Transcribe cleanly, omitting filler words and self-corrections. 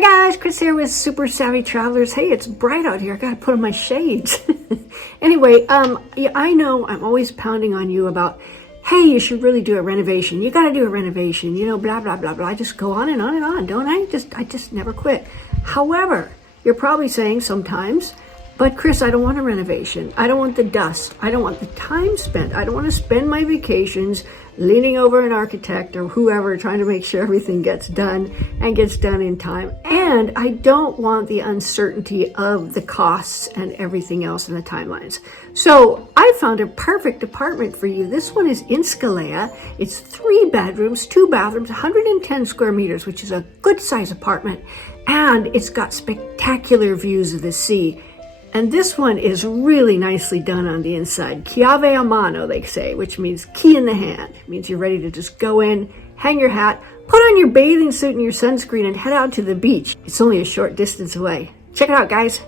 Hi guys, Chris here with Super Savvy Travelers. Hey, it's bright out here. I gotta put on my shades. Anyway, yeah, I know I'm always pounding on you about, hey, you should really do a renovation. You gotta do a renovation. You know, blah blah blah blah. I just go on and on and on, don't I? I just never quit. However, you're probably saying sometimes, but Chris, I don't want a renovation. I don't want the dust. I don't want the time spent. I don't want to spend my vacations leaning over an architect or whoever trying to make sure everything gets done and gets done in time. And I don't want the uncertainty of the costs and everything else in the timelines. So I found a perfect apartment for you. This one is in Scalea. It's 3 bedrooms, 2 bathrooms, 110 square meters, which is a good size apartment. And it's got spectacular views of the sea. And this one is really nicely done on the inside. Chiave a mano, they say, which means key in the hand. It means you're ready to just go in, hang your hat, put on your bathing suit and your sunscreen and head out to the beach. It's only a short distance away. Check it out, guys.